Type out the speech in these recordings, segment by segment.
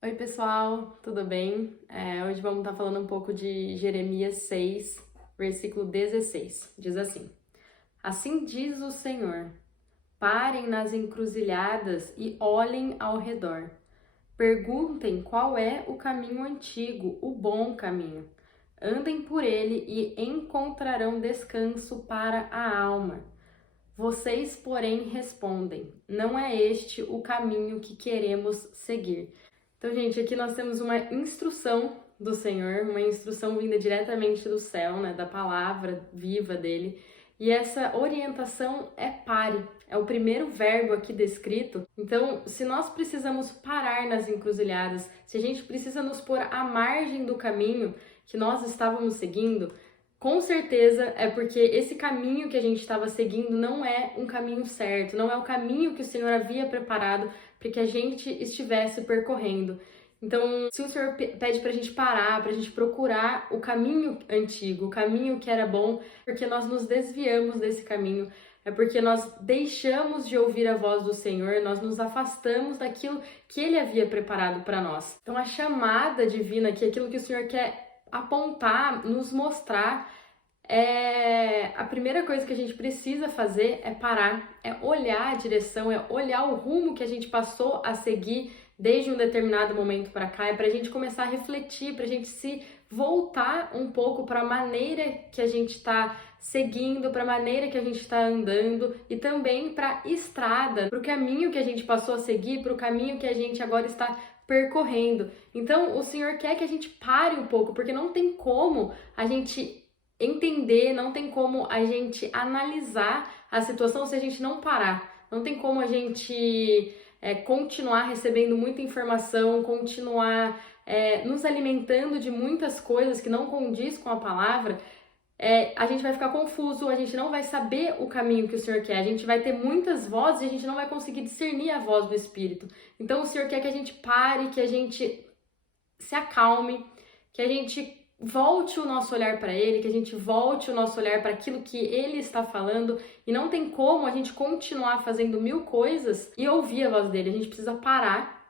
Oi, pessoal, tudo bem? Hoje vamos estar falando um pouco de Jeremias 6, versículo 16. Diz assim: Assim diz o Senhor: parem nas encruzilhadas e olhem ao redor. Perguntem qual é o caminho antigo, o bom caminho. Andem por ele e encontrarão descanso para a alma. Vocês, porém, respondem: não é este o caminho que queremos seguir. Então, gente, aqui nós temos uma instrução do Senhor, uma instrução vinda diretamente do céu, né, da palavra viva dele. E essa orientação é pare, é o primeiro verbo aqui descrito. Então, se nós precisamos parar nas encruzilhadas, se a gente precisa nos pôr à margem do caminho que nós estávamos seguindo, com certeza é porque esse caminho que a gente estava seguindo não é um caminho certo, não é o caminho que o Senhor havia preparado para que a gente estivesse percorrendo. Então, se o Senhor pede para a gente parar, para a gente procurar o caminho antigo, o caminho que era bom, porque nós nos desviamos desse caminho, é porque nós deixamos de ouvir a voz do Senhor, nós nos afastamos daquilo que Ele havia preparado para nós. Então, a chamada divina aqui, aquilo que o Senhor quer apontar, nos mostrar, a primeira coisa que a gente precisa fazer é parar, é olhar a direção, é olhar o rumo que a gente passou a seguir desde um determinado momento para cá, é para a gente começar a refletir, para a gente se voltar um pouco para a maneira que a gente está seguindo, para a maneira que a gente está andando e também para a estrada, para o caminho que a gente passou a seguir, para o caminho que a gente agora está percorrendo. Então, o Senhor quer que a gente pare um pouco, porque não tem como a gente entender, não tem como a gente analisar a situação se a gente não parar. Não tem como a gente continuar recebendo muita informação, continuar nos alimentando de muitas coisas que não condiz com a palavra. A gente vai ficar confuso, a gente não vai saber o caminho que o Senhor quer, a gente vai ter muitas vozes e a gente não vai conseguir discernir a voz do Espírito. Então o Senhor quer que a gente pare, que a gente se acalme, que a gente volte o nosso olhar para Ele, que a gente volte o nosso olhar para aquilo que Ele está falando, e não tem como a gente continuar fazendo mil coisas e ouvir a voz dele. A gente precisa parar,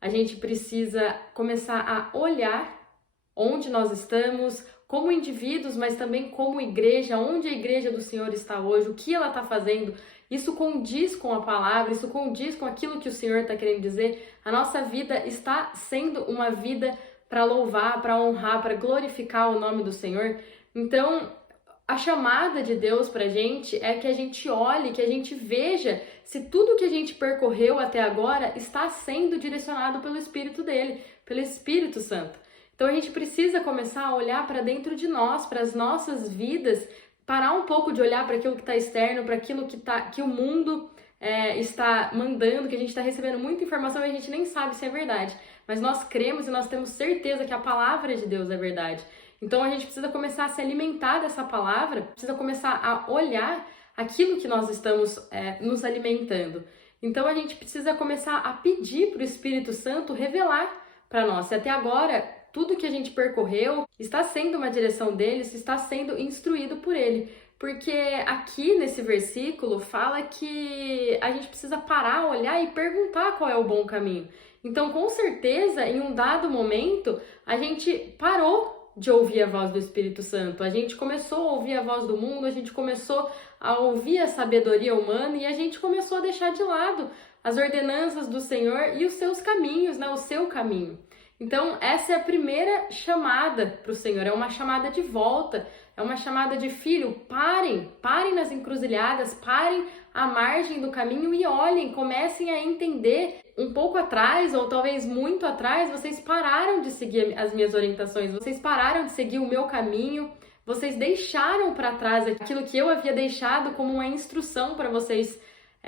a gente precisa começar a olhar onde nós estamos, como indivíduos, mas também como igreja, onde a igreja do Senhor está hoje, o que ela está fazendo. Isso condiz com a palavra, isso condiz com aquilo que o Senhor está querendo dizer. A nossa vida está sendo uma vida para louvar, para honrar, para glorificar o nome do Senhor. Então, a chamada de Deus para a gente é que a gente olhe, que a gente veja se tudo que a gente percorreu até agora está sendo direcionado pelo Espírito dele, pelo Espírito Santo. Então a gente precisa começar a olhar para dentro de nós, para as nossas vidas, parar um pouco de olhar para aquilo que está externo, para aquilo que o mundo está mandando, que a gente está recebendo muita informação e a gente nem sabe se é verdade. Mas nós cremos e nós temos certeza que a palavra de Deus é verdade. Então a gente precisa começar a se alimentar dessa palavra, precisa começar a olhar aquilo que nós estamos nos alimentando. Então a gente precisa começar a pedir para o Espírito Santo revelar para nós. E até agora, tudo que a gente percorreu está sendo uma direção dele, está sendo instruído por ele. Porque aqui nesse versículo fala que a gente precisa parar, olhar e perguntar qual é o bom caminho. Então, com certeza, em um dado momento, a gente parou de ouvir a voz do Espírito Santo. A gente começou a ouvir a voz do mundo, a gente começou a ouvir a sabedoria humana e a gente começou a deixar de lado as ordenanças do Senhor e os seus caminhos, né? O seu caminho. Então, essa é a primeira chamada para o Senhor, é uma chamada de volta, é uma chamada de filho, parem nas encruzilhadas, parem à margem do caminho e olhem, comecem a entender. Um pouco atrás, ou talvez muito atrás, vocês pararam de seguir as minhas orientações, vocês pararam de seguir o meu caminho, vocês deixaram para trás aquilo que eu havia deixado como uma instrução para vocês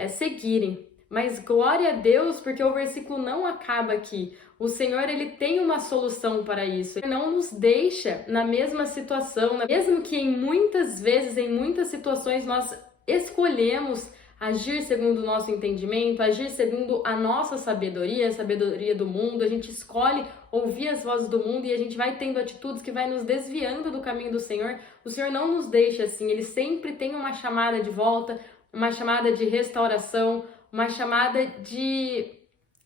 seguirem. Mas glória a Deus, porque o versículo não acaba aqui. O Senhor, ele tem uma solução para isso. Ele não nos deixa na mesma situação, mesmo que em muitas vezes, em muitas situações, nós escolhemos agir segundo o nosso entendimento, agir segundo a nossa sabedoria, a sabedoria do mundo. A gente escolhe ouvir as vozes do mundo e a gente vai tendo atitudes que vai nos desviando do caminho do Senhor. O Senhor não nos deixa assim, ele sempre tem uma chamada de volta, uma chamada de restauração, uma chamada de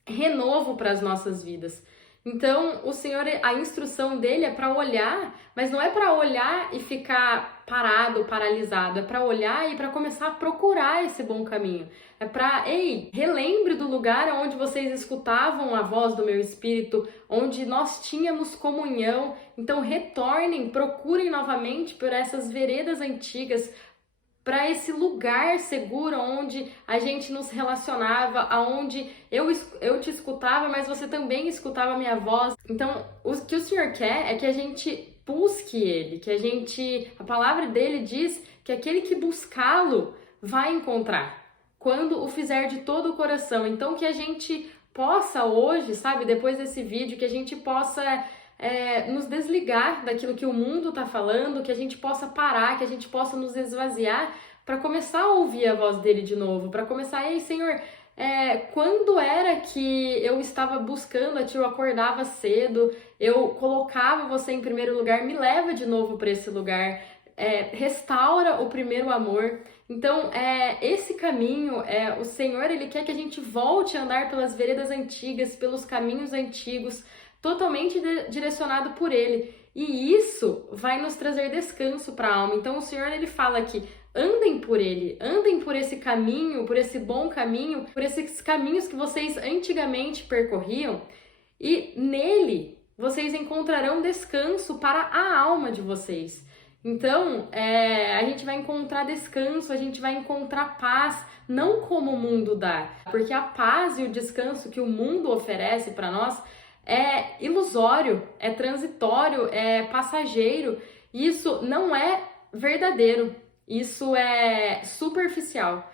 renovo para as nossas vidas. Então, o Senhor, a instrução dele é para olhar, mas não é para olhar e ficar parado, paralisado, é para olhar e para começar a procurar esse bom caminho. É para, ei, relembre do lugar onde vocês escutavam a voz do meu espírito, onde nós tínhamos comunhão. Então, retornem, procurem novamente por essas veredas antigas, para esse lugar seguro onde a gente nos relacionava, aonde eu te escutava, mas você também escutava a minha voz. Então, o que o Senhor quer é que a gente busque Ele, a palavra dele diz que aquele que buscá-lo vai encontrar, quando o fizer de todo o coração. Então, que a gente possa hoje, sabe, depois desse vídeo, que a gente possa nos desligar daquilo que o mundo está falando, que a gente possa parar, que a gente possa nos esvaziar para começar a ouvir a voz dele de novo, para começar, ei, Senhor, quando era que eu estava buscando a Ti, eu acordava cedo, eu colocava Você em primeiro lugar, me leva de novo para esse lugar, restaura o primeiro amor. Então, esse caminho, o Senhor, Ele quer que a gente volte a andar pelas veredas antigas, pelos caminhos antigos, totalmente direcionado por Ele. E isso vai nos trazer descanso para a alma. Então o Senhor, Ele fala aqui, andem por Ele, andem por esse caminho, por esse bom caminho, por esses caminhos que vocês antigamente percorriam, e nele vocês encontrarão descanso para a alma de vocês. Então, a gente vai encontrar descanso, a gente vai encontrar paz, não como o mundo dá, porque a paz e o descanso que o mundo oferece para nós é ilusório, é transitório, é passageiro. Isso não é verdadeiro, isso é superficial.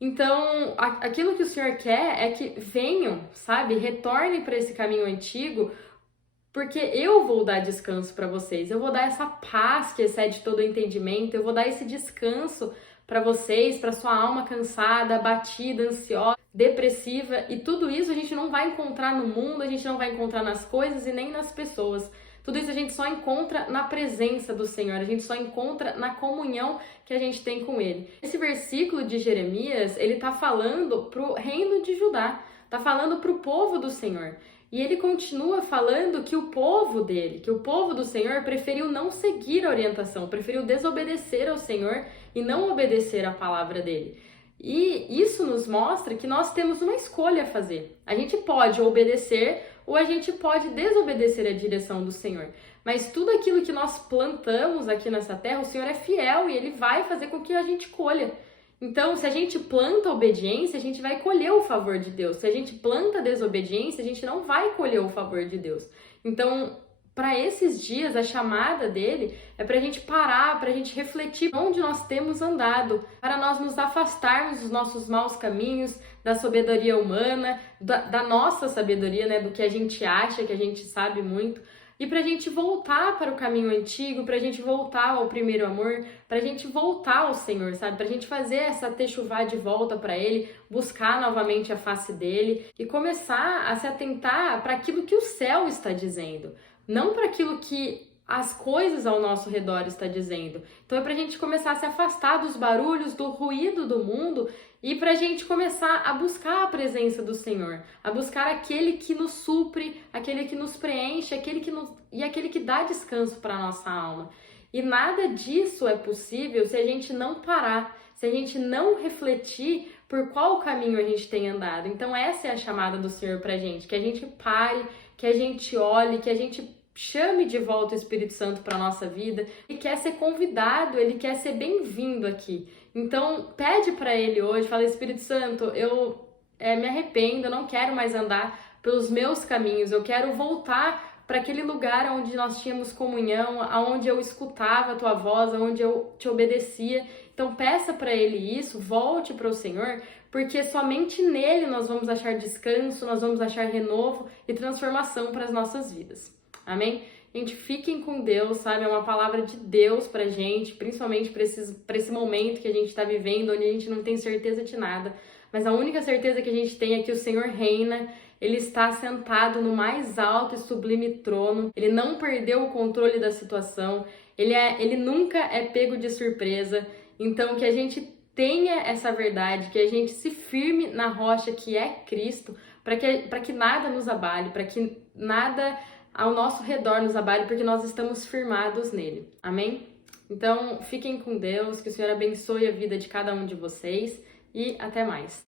Então, aquilo que o Senhor quer é que venham, sabe, retornem para esse caminho antigo, porque eu vou dar descanso para vocês, eu vou dar essa paz que excede todo o entendimento, eu vou dar esse descanso para vocês, para sua alma cansada, abatida, ansiosa, depressiva, e tudo isso a gente não vai encontrar no mundo, a gente não vai encontrar nas coisas e nem nas pessoas. Tudo isso a gente só encontra na presença do Senhor, a gente só encontra na comunhão que a gente tem com Ele. Esse versículo de Jeremias, ele tá falando pro reino de Judá, tá falando pro povo do Senhor. E ele continua falando que o povo dele, que o povo do Senhor preferiu não seguir a orientação, preferiu desobedecer ao Senhor e não obedecer à palavra dele. E isso nos mostra que nós temos uma escolha a fazer. A gente pode obedecer ou a gente pode desobedecer a direção do Senhor. Mas tudo aquilo que nós plantamos aqui nessa terra, o Senhor é fiel e Ele vai fazer com que a gente colha. Então, se a gente planta obediência, a gente vai colher o favor de Deus. Se a gente planta desobediência, a gente não vai colher o favor de Deus. Então, para esses dias, a chamada dele é para a gente parar, para a gente refletir onde nós temos andado, para nós nos afastarmos dos nossos maus caminhos, da sabedoria humana, da nossa sabedoria, né, do que a gente acha, que a gente sabe muito, e para a gente voltar para o caminho antigo, para a gente voltar ao primeiro amor, para a gente voltar ao Senhor, sabe? Para a gente fazer essa techuvá de volta para Ele, buscar novamente a face dele e começar a se atentar para aquilo que o céu está dizendo, não para aquilo que as coisas ao nosso redor está dizendo. Então é para a gente começar a se afastar dos barulhos, do ruído do mundo e para a gente começar a buscar a presença do Senhor, a buscar aquele que nos supre, aquele que nos preenche, aquele que dá descanso para a nossa alma. E nada disso é possível se a gente não parar, se a gente não refletir por qual caminho a gente tem andado. Então essa é a chamada do Senhor pra gente, que a gente pare, que a gente olhe, que a gente chame de volta o Espírito Santo para nossa vida. Ele quer ser convidado, ele quer ser bem-vindo aqui. Então pede para ele hoje, fala: Espírito Santo, eu me arrependo, eu não quero mais andar pelos meus caminhos, eu quero voltar para aquele lugar onde nós tínhamos comunhão, onde eu escutava a tua voz, onde eu te obedecia. Então peça para ele isso, volte para o Senhor, porque somente nele nós vamos achar descanso, nós vamos achar renovo e transformação para as nossas vidas. Amém? Gente, fiquem com Deus, sabe? É uma palavra de Deus pra gente, principalmente pra esse momento que a gente tá vivendo, onde a gente não tem certeza de nada. Mas a única certeza que a gente tem é que o Senhor reina, Ele está sentado no mais alto e sublime trono, Ele não perdeu o controle da situação, Ele nunca é pego de surpresa. Então, que a gente tenha essa verdade, que a gente se firme na rocha que é Cristo, para que nada nos abale, para que nada ao nosso redor nos abale, porque nós estamos firmados nele. Amém? Então, fiquem com Deus, que o Senhor abençoe a vida de cada um de vocês e até mais.